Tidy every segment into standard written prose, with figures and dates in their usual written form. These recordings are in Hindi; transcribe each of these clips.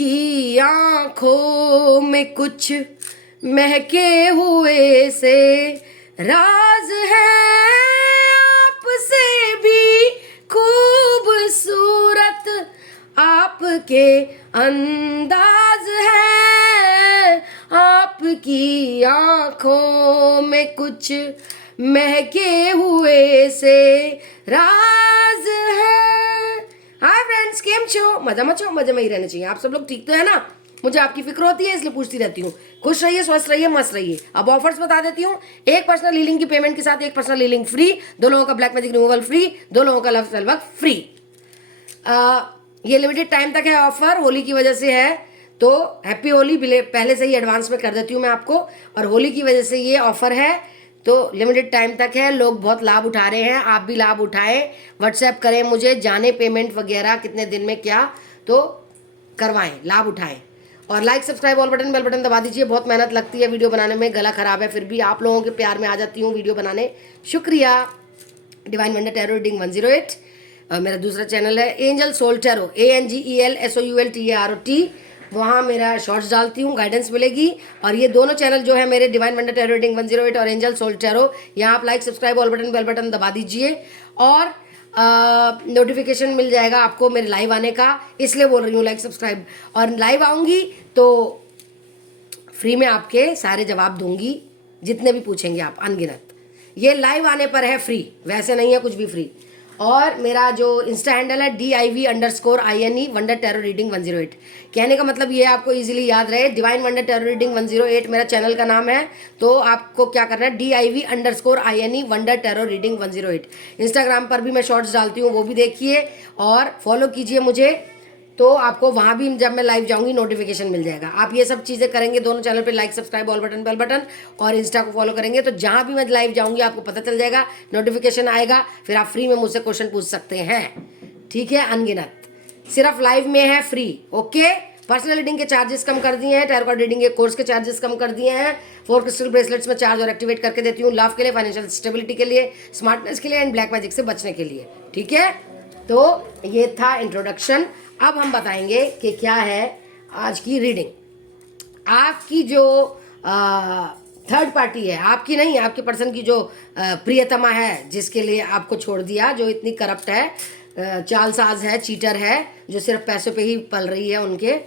आपकी आंखों में कुछ महके हुए से राज है, आपसे भी खूबसूरत आपके अंदाज है, आपकी आंखों में कुछ महके हुए से राज है। हाय फ्रेंड्स, केम छो? मजा में ही रहना चाहिए। आप सब लोग ठीक तो है ना? मुझे आपकी फिक्र होती है इसलिए पूछती रहती हूँ। खुश रहिए, स्वस्थ रहिए, मस्त रहिए। अब ऑफर्स बता देती हूँ। एक पर्सनल हीलिंग की पेमेंट के साथ एक पर्सनल हीलिंग फ्री, 2 लोगों का ब्लैक मैजिक रिमूवल फ्री, 2 लोगों का लव स्पेल वर्क फ्री। ये लिमिटेड टाइम तक है ऑफर, होली की वजह से है, तो हैप्पी होली पहले से ही एडवांस में कर देती हूँ मैं आपको। और होली की वजह से ये ऑफर है, तो लिमिटेड टाइम तक है। लोग बहुत लाभ उठा रहे हैं, आप भी लाभ उठाएं। व्हाट्सएप करें मुझे, जाने पेमेंट वगैरह कितने दिन में क्या, तो करवाएं, लाभ उठाएं। और like subscribe all button bell button दबा दीजिए। बहुत मेहनत लगती है वीडियो बनाने में, गला खराब है, फिर भी आप लोगों के प्यार में आ जाती हूँ वीडियो बनाने। शुक्रिया। डिवाइन वंडर टैरो रीडिंग 108 मेरा दूसरा चैनल है angel soul tarot, ANGEL SOULTAROT। वहाँ मेरा शॉर्ट्स डालती हूँ, गाइडेंस मिलेगी। और ये दोनों चैनल जो है मेरे, डिवाइन वंडर टैरो रीडिंग 108 और एंजल सोल टैरो, यहाँ आप like subscribe all button bell button दबा दीजिए। और नोटिफिकेशन मिल जाएगा आपको मेरे लाइव आने का, इसलिए बोल रही हूँ लाइक सब्सक्राइब। और लाइव आऊँगी तो फ्री में आपके सारे जवाब दूंगी, जितने भी पूछेंगे आप, अनगिनत। ये लाइव आने पर है फ्री, वैसे नहीं है कुछ भी फ्री। और मेरा जो इंस्टा हैंडल है DIV_INE वंडर टैरो रीडिंग 108। कहने का मतलब ये आपको इजीली याद रहे, डिवाइन वंडर टैरो रीडिंग 108 मेरा चैनल का नाम है। तो आपको क्या करना है, DIV_INE wonder tarot reading 108। Instagram पर भी मैं शॉर्ट्स डालती हूँ, वो भी देखिए और फॉलो कीजिए मुझे, तो आपको वहाँ भी जब मैं लाइव जाऊंगी नोटिफिकेशन मिल जाएगा। आप ये सब चीज़ें करेंगे दोनों चैनल पे, like subscribe all button bell button, और इंस्टा को फॉलो करेंगे, तो जहाँ भी मैं लाइव जाऊंगी आपको पता चल जाएगा, नोटिफिकेशन आएगा, फिर आप फ्री में मुझसे क्वेश्चन पूछ सकते हैं। ठीक है, अनगिनत, सिर्फ लाइव में है फ्री। ओके, पर्सनल रीडिंग के चार्जेस कम कर दिए हैं, टैरो कार्ड रीडिंग के कोर्स के चार्जेस कम कर दिए हैं। 4 क्रिस्टल ब्रेसलेट्स में चार्ज और एक्टिवेट करके देती हूँ, लव के लिए, फाइनेंशियल स्टेबिलिटी के लिए, स्मार्टनेस के लिए एंड ब्लैक मैजिक से बचने के लिए। ठीक है, तो ये था इंट्रोडक्शन। अब हम बताएंगे कि क्या है आज की रीडिंग। आपकी जो थर्ड पार्टी है, आपकी नहीं, आपके पर्सन की जो प्रियतमा है, जिसके लिए आपको छोड़ दिया, जो इतनी करप्ट है, चालसाज है, चीटर है, जो सिर्फ पैसों पे ही पल रही है, उनके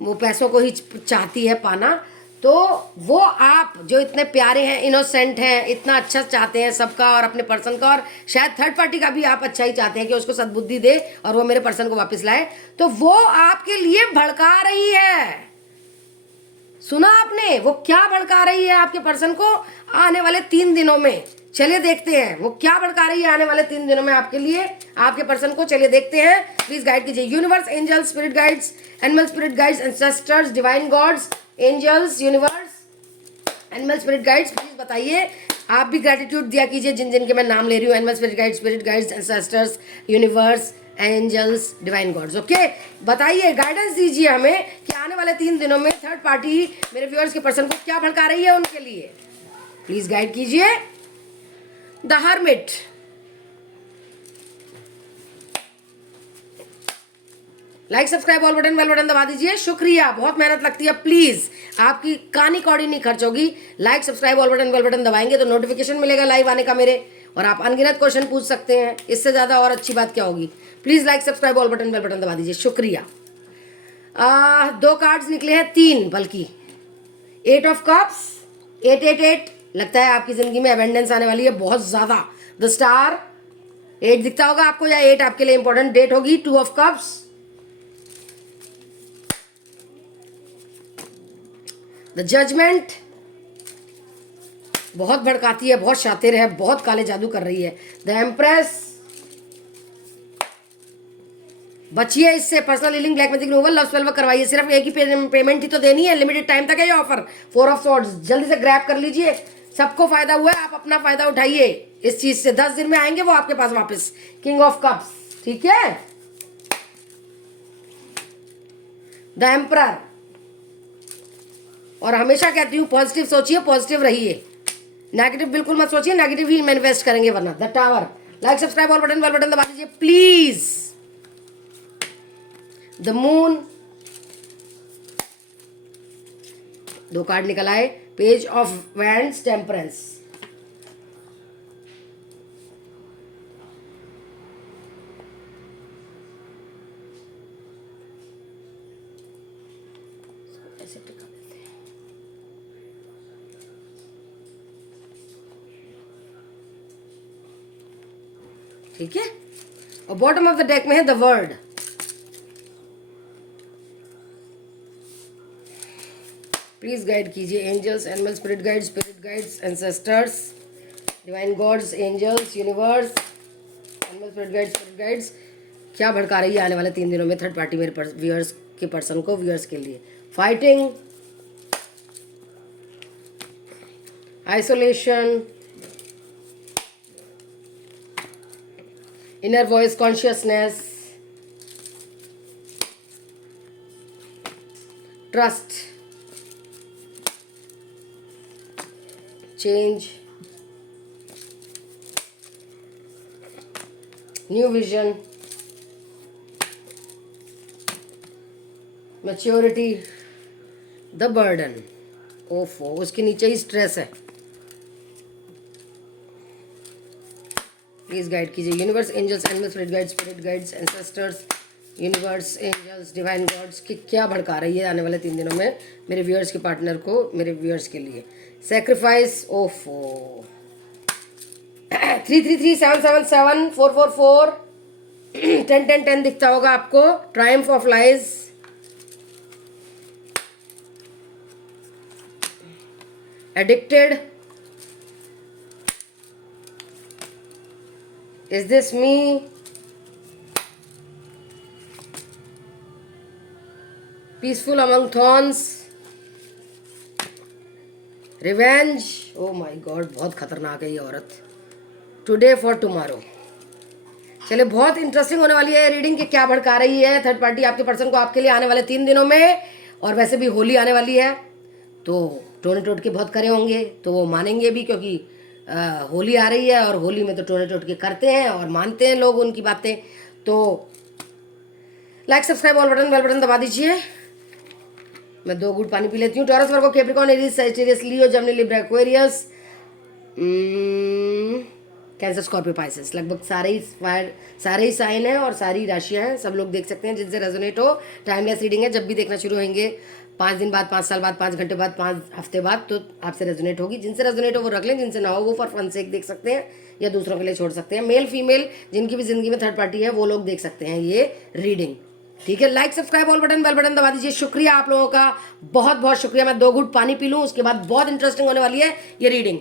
वो पैसों को ही चाहती है पाना, तो वो आप जो इतने प्यारे हैं, इनोसेंट हैं, इतना अच्छा चाहते हैं सबका और अपने पर्सन का, और शायद थर्ड पार्टी का भी आप अच्छा ही चाहते हैं कि उसको सद्बुद्धि दे और वो मेरे पर्सन को वापस लाए, तो वो आपके लिए भड़का रही है। सुना आपने, वो क्या भड़का रही है आपके पर्सन को आने वाले 3 दिनों में? चलिए देखते हैं वो क्या भड़का रही है आने वाले 3 दिनों में आपके लिए, आपके पर्सन को। चलिए देखते हैं, प्लीज गाइड कीजिए। Universe, angel, spirit guides, animal spirit guides, ancestors, divine gods, angels, universe, animal spirit guides, please बताइए। आप भी ग्रेटिट्यूड दिया कीजिए जिन जिन के मैं नाम ले रही हूँ, animal spirit guides, ancestors, universe, angels, divine gods. Okay, बताइए, गाइडेंस दीजिए हमें कि आने वाले 3 दिनों में थर्ड पार्टी मेरे व्यूअर्स के पर्सन को क्या भड़का रही है उनके लिए। प्लीज गाइड कीजिए। The hermit, like subscribe all button bell button दबा दीजिए। शुक्रिया, बहुत मेहनत लगती है, प्लीज आपकी कानी कौड़ी नहीं खर्च होगी। Like subscribe all button bell button दबाएंगे तो नोटिफिकेशन मिलेगा लाइव आने का मेरे, और आप अनगिनत क्वेश्चन पूछ सकते हैं। इससे ज्यादा और अच्छी बात क्या होगी? Please like subscribe all button bell button दबा दीजिए। शुक्रिया। 2 कार्ड्स निकले हैं, 3 बल्कि, 8 ऑफ कप्स, 888। लगता है आपकी जिंदगी में अबेंडेंस आने वाली है बहुत ज्यादा। द स्टार, 8 दिखता होगा आपको, या 8 आपके लिए इंपॉर्टेंट डेट होगी। 2 ऑफ कप्स, द जजमेंट, बहुत भड़काती है, बहुत शातिर है, बहुत काले जादू कर रही है। द एम्प्रेस, बचिए इससे, personal healing, black magic removal, love spell work करवाइए। सिर्फ एक ही पेमेंट ही तो देनी है, लिमिटेड टाइम तक है ये ऑफर। 4 ऑफ सॉर्ड्स, जल्दी से ग्रैब कर लीजिए, सबको फायदा हुआ है, आप अपना फायदा उठाइए इस चीज से। 10 दिन में आएंगे वो आपके पास वापस। किंग ऑफ कप्स, ठीक है। द एम्परर, और हमेशा कहती हूँ पॉजिटिव सोचिए, पॉजिटिव रहिए, नेगेटिव बिल्कुल मत सोचिए, नेगेटिव ही मैनिफेस्ट करेंगे वरना। The tower, like subscribe all button bell button दबा दीजिए प्लीज। द मून, 2 कार्ड निकल आए, पेज ऑफ वैंड्स, टेम्परेंस। ऐसे टिका देते हैं। ठीक है, और बॉटम ऑफ द डेक में है द वर्ड। प्लीज गाइड कीजिए angels, animal, spirit guides, ancestors, divine gods, angels, universe, animal, spirit guides, क्या भड़का रही है आने वाले 3 दिनों में थर्ड पार्टी मेरे व्यूअर्स के पर्सन को, व्यूअर्स के लिए। Fighting, isolation, inner voice consciousness, trust, change, new vision, maturity, the burden. ओफो, उसके नीचे ही स्ट्रेस है। प्लीज गाइड कीजिए universe, angels, animals, spirit guides, ancestors, universe, angels, divine God's की क्या भड़का रही है आने वाले 3 दिनों में मेरे व्यूअर्स के पार्टनर को, मेरे व्यूअर्स के लिए। सैक्रिफाइस, ओफो, 333 777 444 10 दिखता होगा आपको। Triumph of lies, addicted, is this me, peaceful among thorns, revenge. Oh my God, बहुत खतरनाक है ये औरत। Today for tomorrow. चलिए, बहुत इंटरेस्टिंग होने वाली है रीडिंग कि क्या भड़का रही है थर्ड पार्टी आपके पर्सन को आपके लिए आने वाले 3 दिनों में। और वैसे भी होली आने वाली है तो टोने टोटके बहुत करे होंगे, तो वो मानेंगे भी, क्योंकि होली आ रही है और होली में तो टोने टोटके करते हैं और मानते हैं लोग उनकी बातें। तो like, subscribe, all button, bell button दबा दीजिए। मैं 2 घूंट पानी पी लेती हूँ। Taurus, Virgo, Capricorn, Aries, Sagittarius, Leo, Gemini, Libra, Aquarius, Cancer, Scorpio, Pisces, लगभग सारे ही साइन हैं और सारी राशियां हैं। सब लोग देख सकते हैं जिनसे रेजोनेट हो। टाइमलेस रीडिंग है, जब भी देखना शुरू होंगे 5 दिन बाद, 5 साल बाद, 5 घंटे बाद, 5 हफ्ते बाद, तो आपसे रेजोनेट होगी। जिनसे रेजोनेट हो वो रख लें, जिनसे ना हो वो फॉर फन से देख सकते हैं या दूसरों के लिए छोड़ सकते हैं। मेल फीमेल जिनकी भी जिंदगी में थर्ड पार्टी है वो लोग देख सकते हैं ये रीडिंग। ठीक है, like, subscribe, all button, bell button दबा दीजिए। शुक्रिया आप लोगों का, बहुत बहुत शुक्रिया। मैं 2 घूंट पानी पी लूँ, उसके बाद बहुत इंटरेस्टिंग होने वाली है ये रीडिंग।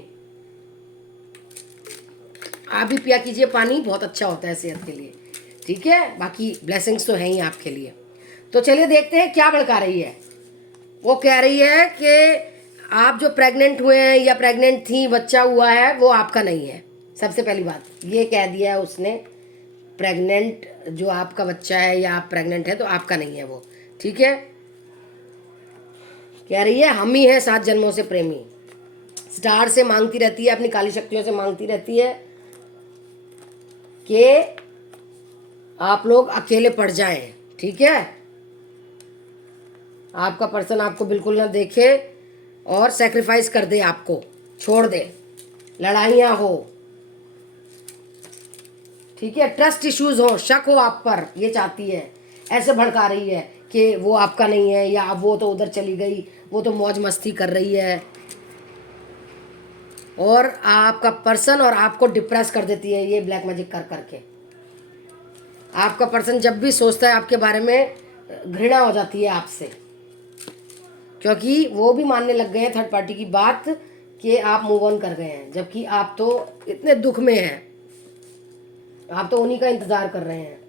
आप भी पिया कीजिए पानी, बहुत अच्छा होता है सेहत के लिए। ठीक है, बाकी ब्लेसिंग्स तो हैं ही आपके लिए। तो चलिए देखते हैं क्या भड़का रही है। वो कह रही है कि आप जो प्रेग्नेंट हुए हैं या प्रेग्नेंट थी, बच्चा हुआ है, वो आपका नहीं है। सबसे पहली बात ये कह दिया है उसने, प्रेग्नेंट जो आपका बच्चा है या आप प्रेग्नेंट है तो आपका नहीं है वो। ठीक है, कह रही है हम ही हैं 7 जन्मों से प्रेमी। स्टार से मांगती रहती है, अपनी काली शक्तियों से मांगती रहती है कि आप लोग अकेले पड़ जाएं। ठीक है, आपका पर्सन आपको बिल्कुल ना देखे और सेक्रीफाइस कर दे, आपको छोड़ दे, लड़ाइयाँ हो। ठीक है, ट्रस्ट इश्यूज हो, शक हो आप पर, ये चाहती है। ऐसे भड़का रही है कि वो आपका नहीं है, या वो तो उधर चली गई, वो तो मौज मस्ती कर रही है, और आपका पर्सन और आपको डिप्रेस कर देती है ये ब्लैक मैजिक कर करके। आपका पर्सन जब भी सोचता है आपके बारे में, घृणा हो जाती है आपसे, क्योंकि वो भी मानने लग गए हैं थर्ड पार्टी की बात कि आप मूव ऑन कर गए हैं, जबकि आप तो इतने दुख में हैं, आप तो उन्हीं का इंतजार कर रहे हैं,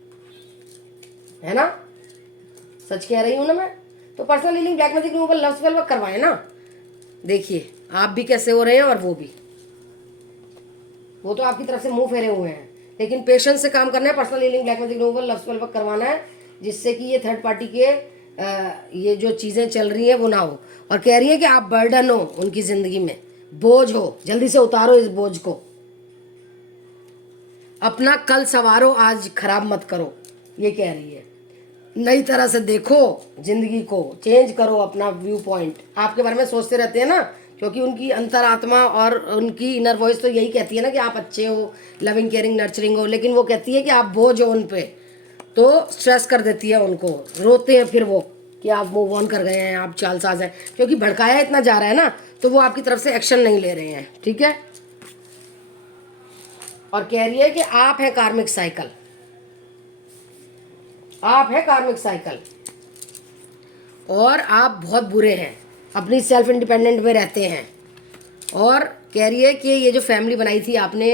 है ना? सच कह रही हूँ ना मैं? तो personal healing, black magic removal, love spell work करवाएं ना। देखिए आप भी कैसे हो रहे हैं और वो भी, वो तो आपकी तरफ से मुंह फेरे हुए हैं, लेकिन पेशेंस से काम करना है। Personal healing, black magic removal, love spell work करवाना है, जिससे कि ये थर्ड पार्टी के ये जो चीज़ें चल रही हैं वो ना हो। और कह रही है कि आप बर्डन हो उनकी ज़िंदगी में, बोझ हो, जल्दी से उतारो इस बोझ को, अपना कल सवारो, आज खराब मत करो, ये कह रही है। नई तरह से देखो जिंदगी को, चेंज करो अपना व्यू पॉइंट। आपके बारे में सोचते रहते हैं ना, क्योंकि उनकी अंतरात्मा और उनकी इनर वॉइस तो यही कहती है ना कि आप अच्छे हो, लविंग केयरिंग नर्चरिंग हो, लेकिन वो कहती है कि आप बोझ हो उन पे, तो स्ट्रेस कर देती है उनको, रोते हैं फिर वो कि आप मूव ऑन कर गए हैं, आप चालसाज हैं, क्योंकि भड़काया इतना जा रहा है ना, तो वो आपकी तरफ से एक्शन नहीं ले रहे हैं। ठीक है, और कह रही है कि आप है कार्मिक साइकिल, आप है कार्मिक साइकिल, और आप बहुत बुरे हैं, अपनी सेल्फ इंडिपेंडेंट में रहते हैं। और कह रही है कि ये जो फैमिली बनाई थी आपने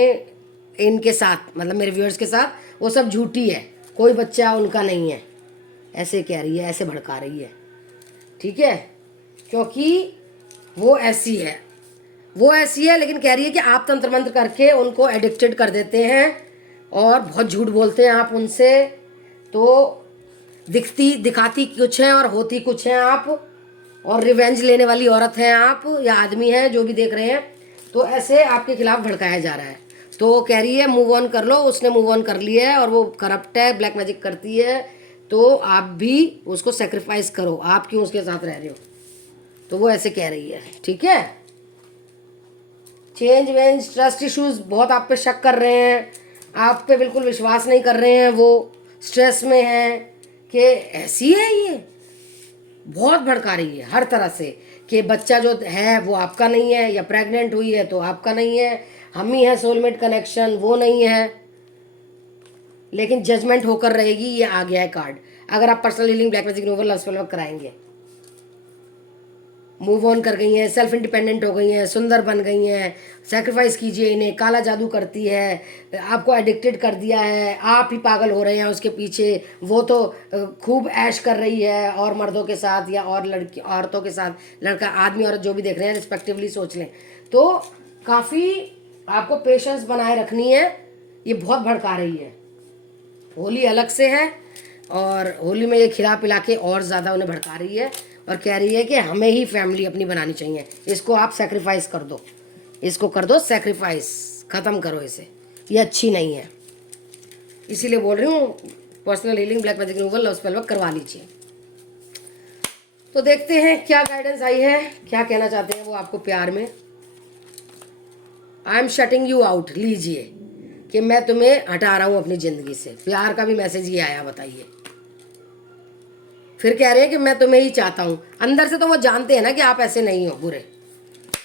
इनके साथ, मतलब मेरे व्यूअर्स के साथ, वो सब झूठी है, कोई बच्चा उनका नहीं है, ऐसे कह रही है, ऐसे भड़का रही है। ठीक है, क्योंकि वो ऐसी है, वो ऐसी है, लेकिन कह रही है कि आप तंत्र मंत्र करके उनको एडिक्टेड कर देते हैं और बहुत झूठ बोलते हैं आप उनसे, तो दिखाती कुछ है और होती कुछ है आप, और रिवेंज लेने वाली औरत हैं आप या आदमी हैं जो भी देख रहे हैं, तो ऐसे आपके खिलाफ भड़काया जा रहा है। तो कह रही है मूव ऑन कर लो, उसने मूव ऑन कर लिया है और वो करप्ट है, ब्लैक मैजिक करती है, तो आप भी उसको सेक्रीफाइस करो, आप क्यों उसके साथ रह रहे हो, तो वो ऐसे कह रही है। ठीक है, चेंज वेंज ट्रस्ट इश्यूज, बहुत आप पे शक कर रहे हैं, आप पे बिल्कुल विश्वास नहीं कर रहे हैं, वो स्ट्रेस में हैं कि ऐसी है ये, बहुत भड़का रही है हर तरह से कि बच्चा जो है वो आपका नहीं है, या प्रेग्नेंट हुई है तो आपका नहीं है, हम ही है सोलमेट कनेक्शन, वो नहीं है, लेकिन जजमेंट होकर रहेगी। ये आ गया है कार्ड, अगर आप personal healing black magic removal love spell work कराएंगे। मूव ऑन कर गई हैं, सेल्फ इंडिपेंडेंट हो गई हैं, सुंदर बन गई हैं, सेक्रीफाइस कीजिए इन्हें, काला जादू करती है, आपको एडिक्टेड कर दिया है, आप ही पागल हो रहे हैं उसके पीछे, वो तो खूब ऐश कर रही है और मर्दों के साथ या और लड़की औरतों के साथ, लड़का आदमी औरत जो भी देख रहे हैं रिस्पेक्टिवली सोच लें, तो काफ़ी आपको पेशेंस बनाए रखनी है। ये बहुत भड़का रही है, होली अलग से है, और होली में ये खिला पिला के और ज़्यादा उन्हें भड़का रही है, और कह रही है कि हमें ही फैमिली अपनी बनानी चाहिए, इसको आप सेक्रीफाइस कर दो, इसको कर दो सेक्रीफाइस, ख़त्म करो इसे, ये अच्छी नहीं है। इसीलिए बोल रही हूँ personal healing black magic removal love spell work करवा लीजिए। तो देखते हैं क्या गाइडेंस आई है, क्या कहना चाहते हैं वो आपको प्यार में। I am shutting you out, लीजिए कि मैं तुम्हें हटा रहा हूँ अपनी ज़िंदगी से, प्यार का भी मैसेज ये आया, बताइए। फिर कह रहे हैं कि मैं तुम्हें ही चाहता हूँ, अंदर से तो वो जानते हैं ना कि आप ऐसे नहीं हो बुरे,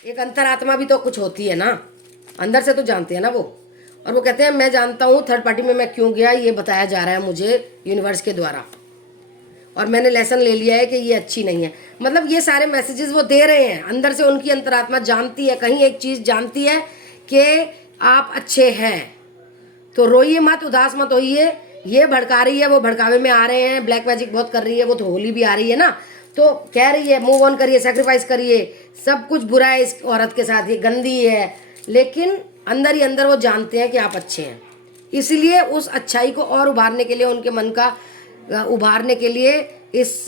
एक अंतरात्मा भी तो कुछ होती है ना, अंदर से तो जानते हैं ना वो। और वो कहते हैं मैं जानता हूँ थर्ड पार्टी में मैं क्यों गया, ये बताया जा रहा है मुझे यूनिवर्स के द्वारा, और मैंने लेसन ले लिया है कि ये अच्छी नहीं है। मतलब ये सारे मैसेजेस वो दे रहे हैं, अंदर से उनकी अंतरात्मा जानती है, कहीं एक चीज़ जानती है कि आप अच्छे हैं, तो रोइए मत, उदास मत होइए। ये भड़का रही है, वो भड़कावे में आ रहे हैं, ब्लैक मैजिक बहुत कर रही है, वो तो होली भी आ रही है ना, तो कह रही है मूव ऑन करिए, सेक्रीफाइस करिए, सब कुछ बुरा है इस औरत के साथ, ये गंदी है, लेकिन अंदर ही अंदर वो जानते हैं कि आप अच्छे हैं, इसलिए उस अच्छाई को और उभारने के लिए, उनके मन का उभारने के लिए, इस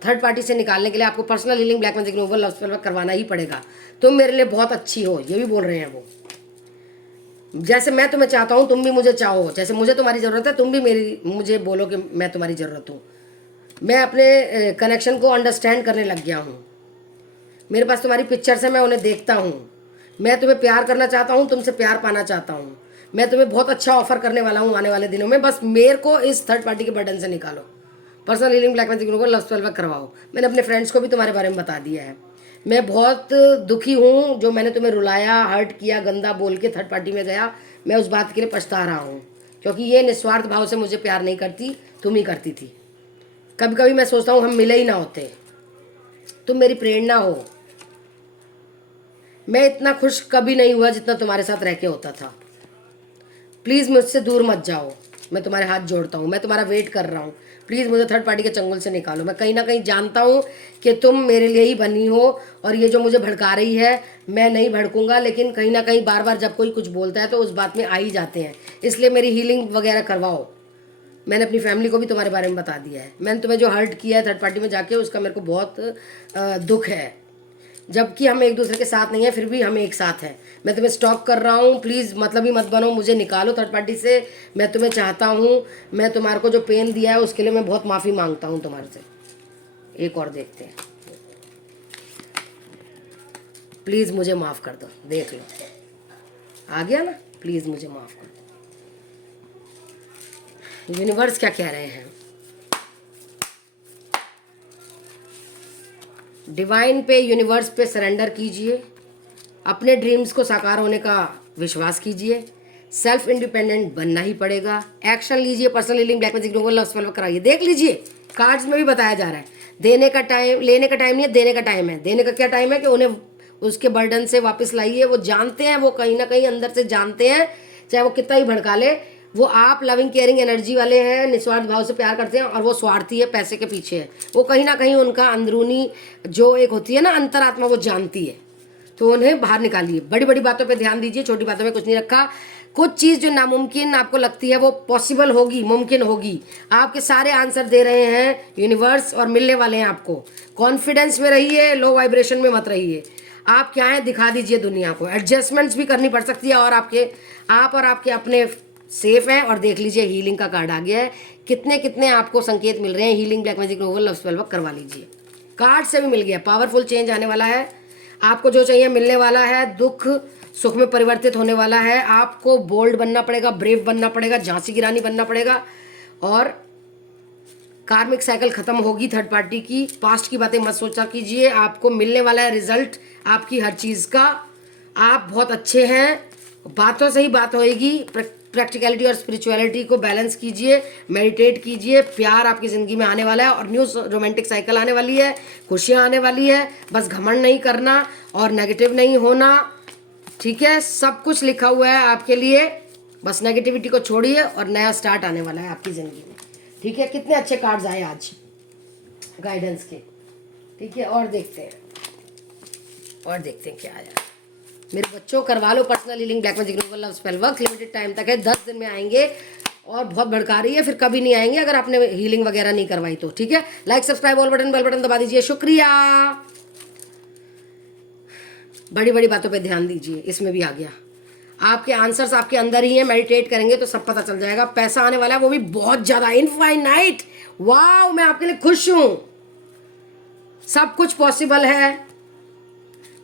थर्ड पार्टी से निकालने के लिए आपको personal healing black magic removal love spell work करवाना ही पड़ेगा। तुम मेरे लिए बहुत अच्छी हो, ये भी बोल रहे हैं वो, जैसे मैं तुम्हें चाहता हूँ तुम भी मुझे चाहो, जैसे मुझे तुम्हारी ज़रूरत है तुम भी मुझे बोलो कि मैं तुम्हारी ज़रूरत हूँ। मैं अपने कनेक्शन को अंडरस्टैंड करने लग गया हूँ, मेरे पास तुम्हारी पिक्चर्स है, मैं उन्हें देखता हूँ, मैं तुम्हें प्यार करना चाहता हूँ, तुमसे प्यार पाना चाहता हूँ, मैं तुम्हें बहुत अच्छा ऑफर करने वाला हूँ आने वाले दिनों में, बस मेरे को इस थर्ड पार्टी के बर्डन से निकालो, personal healing black magic removal love spell work करवाओ। मैंने अपने फ्रेंड्स को भी तुम्हारे बारे में बता दिया है, मैं बहुत दुखी हूँ, जो मैंने तुम्हें रुलाया, हर्ट किया, गंदा बोल के थर्ड पार्टी में गया, मैं उस बात के लिए पछता रहा हूँ, क्योंकि ये निस्वार्थ भाव से मुझे प्यार नहीं करती, तुम ही करती थी। कभी कभी मैं सोचता हूँ हम मिले ही ना होते, तुम मेरी प्रेरणा हो, मैं इतना खुश कभी नहीं हुआ जितना तुम्हारे साथ रह के होता था, प्लीज़ मुझसे दूर मत जाओ, मैं तुम्हारे हाथ जोड़ता हूँ, मैं तुम्हारा वेट कर रहा हूँ, प्लीज़ मुझे थर्ड पार्टी के चंगुल से निकालो। मैं कहीं ना कहीं जानता हूँ कि तुम मेरे लिए ही बनी हो, और ये जो मुझे भड़का रही है मैं नहीं भड़कूंगा, लेकिन कहीं ना कहीं बार बार जब कोई कुछ बोलता है तो उस बात में आ ही जाते हैं, इसलिए मेरी हीलिंग वगैरह करवाओ। मैंने अपनी फैमिली को भी तुम्हारे बारे में बता दिया है, मैंने तुम्हें जो हर्ट किया है थर्ड पार्टी में जाके, उसका मेरे को बहुत दुख है, जबकि हम एक दूसरे के साथ नहीं है, फिर भी हम एक साथ हैं। मैं तुम्हें स्टॉक कर रहा हूँ, प्लीज़ मतलब ही मत बनो, मुझे निकालो थर्ड पार्टी से। मैं तुम्हें चाहता हूँ, मैं तुम्हारे को जो पेन दिया है उसके लिए मैं बहुत माफ़ी मांगता हूँ तुम्हारे से। एक और देखते हैं, प्लीज़ मुझे माफ़ कर दो। देख लो आ गया ना, प्लीज़ मुझे माफ़ कर दो। यूनिवर्स क्या कह रहे हैं? डिवाइन पे, यूनिवर्स पे सरेंडर कीजिए, अपने ड्रीम्स को साकार होने का विश्वास कीजिए, सेल्फ इंडिपेंडेंट बनना ही पड़ेगा, एक्शन लीजिए, personal healing, black magic, global love spell कराइए। देख लीजिए कार्ड्स में भी बताया जा रहा है, देने का टाइम, लेने का टाइम नहीं है, देने का टाइम है। देने का क्या टाइम है कि उन्हें उसके बर्डन से वापस लाइए। वो जानते हैं, वो कहीं ना कहीं अंदर से जानते हैं, चाहे वो कितना ही भड़का ले, वो आप लविंग केयरिंग एनर्जी वाले हैं, निस्वार्थ भाव से प्यार करते हैं, और वो स्वार्थी है, पैसे के पीछे है। वो कहीं ना कहीं उनका अंदरूनी जो एक होती है ना अंतरात्मा, वो जानती है। तो उन्हें बाहर निकालिए। बड़ी बड़ी बातों पे ध्यान दीजिए, छोटी बातों में कुछ नहीं रखा। कुछ चीज़ जो नामुमकिन आपको लगती है वो पॉसिबल होगी, मुमकिन होगी। आपके सारे आंसर दे रहे हैं यूनिवर्स और मिलने वाले हैं आपको। कॉन्फिडेंस में रहिए, लो वाइब्रेशन में मत रहिए। आप क्या हैं दिखा दीजिए दुनिया को। एडजस्टमेंट्स भी करनी पड़ सकती है, और आप और आपके अपने सेफ हैं। और देख लीजिए हीलिंग का कार्ड आ गया है। कितने कितने आपको संकेत मिल रहे हैं। Healing, black magic, global love spell work करवा लीजिए। कार्ड से भी मिल गया, पावरफुल चेंज आने वाला है। आपको जो चाहिए मिलने वाला है। दुख सुख में परिवर्तित होने वाला है। आपको बोल्ड बनना पड़ेगा, ब्रेव बनना पड़ेगा, झांसी की रानी बनना पड़ेगा। और कार्मिक साइकिल खत्म होगी थर्ड पार्टी की। पास्ट की बातें मत सोचा कीजिए। आपको मिलने वाला है रिजल्ट आपकी हर चीज़ का। आप बहुत अच्छे हैं, बातों से ही बात होएगी। प्रैक्टिकलिटी और स्पिरिचुअलिटी को बैलेंस कीजिए, मेडिटेट कीजिए। प्यार आपकी ज़िंदगी में आने वाला है, और न्यू रोमांटिक साइकिल आने वाली है, खुशियाँ आने वाली है। बस घमंड नहीं करना और नेगेटिव नहीं होना, ठीक है? सब कुछ लिखा हुआ है आपके लिए। बस नेगेटिविटी को छोड़िए, और नया स्टार्ट आने वाला है आपकी ज़िंदगी में, ठीक है? कितने अच्छे कार्ड्स आए आज गाइडेंस के, ठीक है? और देखते हैं क्या आया। मेरे बच्चों करवा लो personal healing, black magic, global love spell work. Limited time तक है, 10 दिन में आएंगे। और बहुत भड़का रही है, फिर कभी नहीं आएंगे अगर आपने हीलिंग वगैरह नहीं करवाई तो, ठीक है? Like, subscribe, all button, bell button दबा दीजिए। शुक्रिया। बड़ी बड़ी बातों पे ध्यान दीजिए, इसमें भी आ गया। आपके आंसर्स आपके अंदर ही हैं। मेडिटेट करेंगे तो सब पता चल जाएगा। पैसा आने वाला है, वो भी बहुत ज़्यादा, इनफाइनाइट। वाह, मैं आपके लिए खुश हूँ। सब कुछ पॉसिबल है।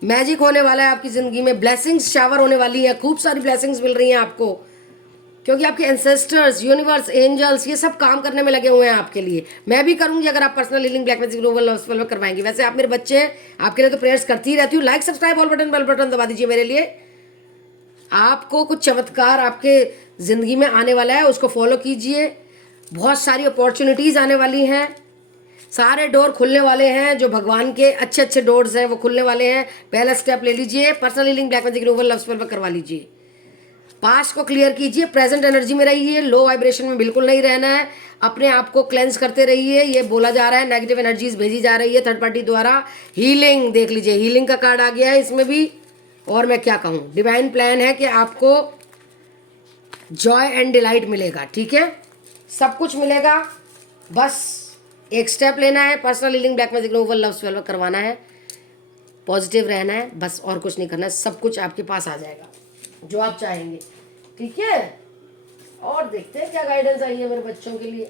मैजिक होने वाला है आपकी ज़िंदगी में। ब्लेसिंग्स शावर होने वाली है, खूब सारी ब्लेसिंग्स मिल रही हैं आपको, क्योंकि आपके एंसेस्टर्स, यूनिवर्स, एंजल्स, ये सब काम करने में लगे हुए हैं आपके लिए। मैं भी करूंगी अगर आप personal healing, black magic, global love spell work करवाएंगे। वैसे आप मेरे बच्चे हैं, आपके लिए तो प्रेयर्स करती ही रहती हूँ। Like, subscribe, all button, bell button दबा दीजिए मेरे लिए। आपको कुछ चमत्कार आपके ज़िंदगी में आने वाला है, उसको फॉलो कीजिए। बहुत सारी अपॉर्चुनिटीज़ आने वाली हैं। सारे डोर खुलने वाले हैं, जो भगवान के अच्छे अच्छे डोर्स हैं वो खुलने वाले हैं। पहला स्टेप ले लीजिए, personal healing, black magic, global love spell work करवा लीजिए। पास्ट को क्लियर कीजिए, प्रेजेंट एनर्जी में रहिए, लो वाइब्रेशन में बिल्कुल नहीं रहना है। अपने आप को क्लेंस करते रहिए। ये बोला जा रहा है, नेगेटिव एनर्जीज भेजी जा रही है थर्ड पार्टी द्वारा। हीलिंग देख लीजिए, हीलिंग का कार्ड आ गया है इसमें भी। और मैं क्या कहूँ, डिवाइन प्लान है कि आपको जॉय एंड डिलाइट मिलेगा, ठीक है? सब कुछ मिलेगा। बस एक स्टेप लेना है, personal healing, black magic, global love spell work करवाना है, पॉजिटिव रहना है, बस और कुछ नहीं करना है। सब कुछ आपके पास आ जाएगा जो आप चाहेंगे, ठीक है? और देखते हैं क्या गाइडेंस आई है मेरे बच्चों के लिए।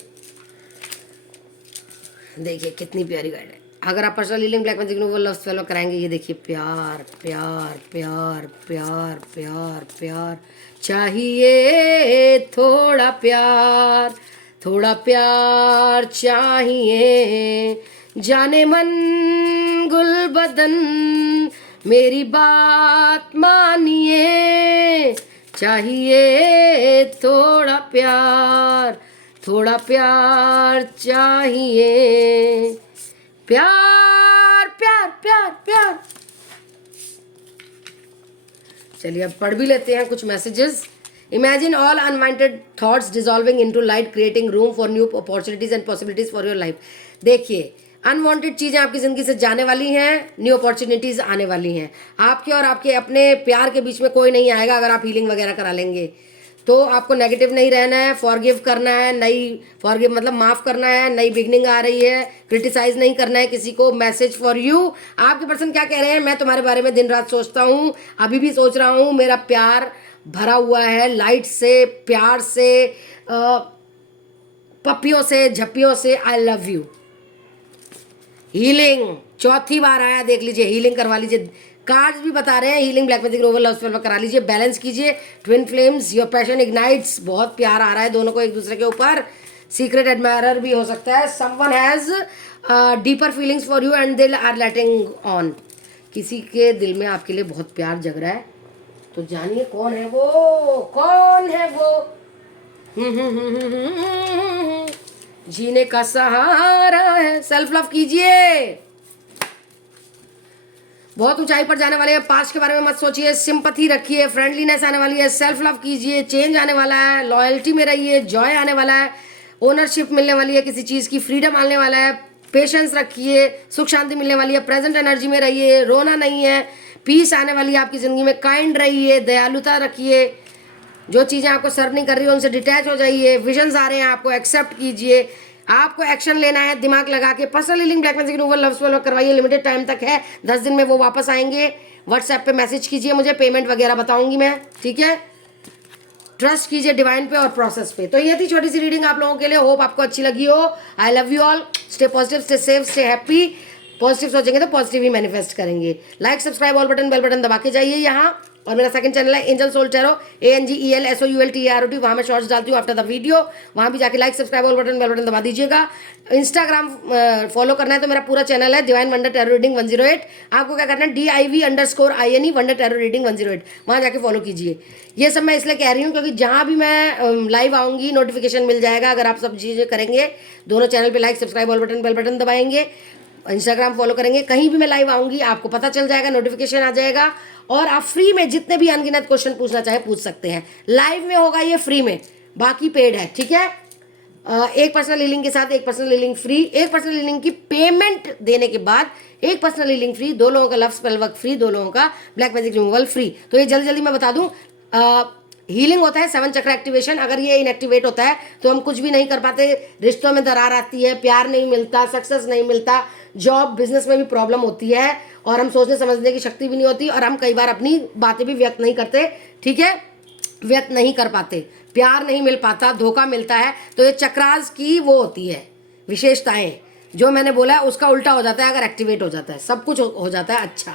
देखिए कितनी प्यारी गाइडेंस। अगर आप personal healing, black magic, global love spell work कराएंगे, ये देखिए, प्यार प्यार प्यार प्यार प्यार प्यार चाहिए, थोड़ा प्यार, थोड़ा प्यार चाहिए, जाने मन गुल बदन मेरी बात मानिए, चाहिए थोड़ा प्यार, थोड़ा प्यार चाहिए, प्यार प्यार प्यार प्यार। चलिए अब पढ़ भी लेते हैं कुछ messages. Imagine all unwanted thoughts dissolving into light, creating room for new opportunities and possibilities for your life. देखिए, अनवांटेड चीज़ें आपकी ज़िंदगी से जाने वाली हैं, न्यू अपॉर्चुनिटीज़ आने वाली हैं। आपके और आपके अपने प्यार के बीच में कोई नहीं आएगा अगर आप हीलिंग वगैरह करा लेंगे। तो आपको नेगेटिव नहीं रहना है, फॉरगिव करना है, नई फॉरगिव मतलब माफ़ करना है, नई बिगनिंग आ रही है, क्रिटिसाइज नहीं करना है किसी को। मैसेज फॉर यू, आपके पर्सन क्या कह रहे हैं, मैं तुम्हारे बारे में दिन रात सोचता हूँ, अभी भी सोच रहा हूँ, मेरा प्यार भरा हुआ है लाइट से, प्यार से, पप्पियों से, झप्पियों से, आई लव यू। हीलिंग चौथी बार आया, देख लीजिए, हीलिंग करवा लीजिए, कार्ड्स भी बता रहे हैं healing black magic removal love spell करा लीजिए, बैलेंस कीजिए, twin flames, your passion ignites, बहुत प्यार आ रहा है दोनों को एक दूसरे के ऊपर, सीक्रेट एडमायरर भी हो सकता है, someone has deeper feelings for you and they are letting on, किसी के दिल में आपके लिए बहुत प्यार जग रहा है, तो जानिए कौन है वो, कौन है वो। जीने का सहारा है, सेल्फ लव कीजिए, बहुत ऊंचाई पर जाने वाले हैं, पास्ट के बारे में मत सोचिए, सिंपैथी रखिए, फ्रेंडलीनेस आने वाली है, सेल्फ लव कीजिए, चेंज आने वाला है, लॉयल्टी में रहिए, जॉय आने वाला है, ओनरशिप मिलने वाली है किसी चीज़ की, फ्रीडम आने वाला है, पेशेंस रखिए, सुख शांति मिलने वाली है, प्रेजेंट एनर्जी में रहिए, रोना नहीं है, पीस आने वाली है आपकी ज़िंदगी में, काइंड रहिए, दयालुता रखिए, जो चीज़ें आपको सर्व नहीं कर रही है उनसे डिटैच हो जाइए, विजन्स आ रहे हैं आपको एक्सेप्ट कीजिए, आपको एक्शन लेना है दिमाग लगा के, personal healing black magic removal love spell करवाइए, लिमिटेड टाइम तक है, 10 दिन में वो वापस आएंगे, व्हाट्सएप पे मैसेज कीजिए मुझे, पेमेंट वगैरह बताऊंगी मैं, ठीक है, ट्रस्ट कीजिए डिवाइन पे और प्रोसेस पे। तो ये थी छोटी सी रीडिंग आप लोगों के लिए, होप आपको अच्छी लगी हो। I love you all, stay positive, stay safe, stay happy, positive सोचेंगे तो पॉजिटिव ही मैनिफेस्ट करेंगे। Like subscribe all button bell button दबा के जाइए यहाँ, और मेरा सेकंड चैनल है एंजल सोल टैरो, ANGELSOULTAROT, वहाँ मैं शॉर्ट्स डालती हूँ आफ्टर द वीडियो, वहाँ भी जाके like subscribe all button bell button दबा दीजिएगा। इंस्टाग्राम फॉलो करना है तो मेरा पूरा चैनल है डिवाइन वंडर टैरो रीडिंग 108, आपको क्या करना है DIV_INE वंडर टैरो रीडिंग 108, वहाँ जाके फॉलो कीजिए। ये सब मैं इसलिए कह रही हूँ क्योंकि जहाँ भी मैं लाइव आऊँगी नोटिफिकेशन मिल जाएगा, अगर आप सब चीज़ें करेंगे, दोनों चैनल पर like subscribe all button bell button दबाएंगे, इंस्टाग्राम फॉलो करेंगे, कहीं भी मैं लाइव आऊँगी आपको पता चल जाएगा, नोटिफिकेशन आ जाएगा, और आप फ्री में जितने भी अनगिनत क्वेश्चन पूछना चाहे पूछ सकते हैं। लाइव में होगा ये फ्री में, बाकी पेड है, ठीक है। एक पर्सनल हीलिंग के साथ एक पर्सनल हीलिंग फ्री, एक पर्सनल हीलिंग की पेमेंट देने के बाद एक पर्सनल हीलिंग फ्री, 2 लोगों का लव स्पेल वर्क फ्री, 2 लोगों का ब्लैक मैजिक रिमूवल फ्री। तो ये जल्दी जल्दी मैं बता दूं, हीलिंग होता है 7 चक्र एक्टिवेशन, अगर ये इनएक्टिवेट होता है तो हम कुछ भी नहीं कर पाते, रिश्तों में दरार आती है, प्यार नहीं मिलता, सक्सेस नहीं मिलता, जॉब बिजनेस में भी प्रॉब्लम होती है, और हम सोचने समझने की शक्ति भी नहीं होती, और हम कई बार अपनी बातें भी व्यक्त नहीं करते, ठीक है, व्यक्त नहीं कर पाते, प्यार नहीं मिल पाता, धोखा मिलता है। तो ये चक्रास की वो होती है विशेषताएं, जो मैंने बोला है उसका उल्टा हो जाता है अगर एक्टिवेट हो जाता है, सब कुछ हो जाता है अच्छा।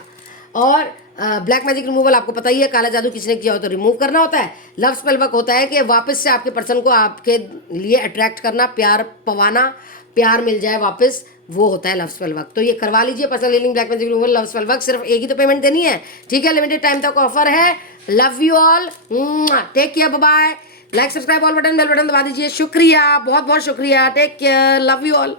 और ब्लैक मैजिक रिमूवल आपको पता ही है, काला जादू किसी ने किया हो तो रिमूव करना होता है। लव स्पेल वर्क होता है कि वापस से आपके पर्सन को आपके लिए अट्रैक्ट करना, प्यार पवाना, प्यार मिल जाए वापस, वो होता है लव स्पेल वर्क। तो ये करवा लीजिए, personal healing black magic removal love spell work, सिर्फ एक ही तो पेमेंट देनी है, ठीक है, लिमिटेड टाइम तक ऑफर है। Love you all, take care, bye. Like subscribe all button bell button दबा दीजिए, शुक्रिया, बहुत बहुत शुक्रिया, take care, love you all.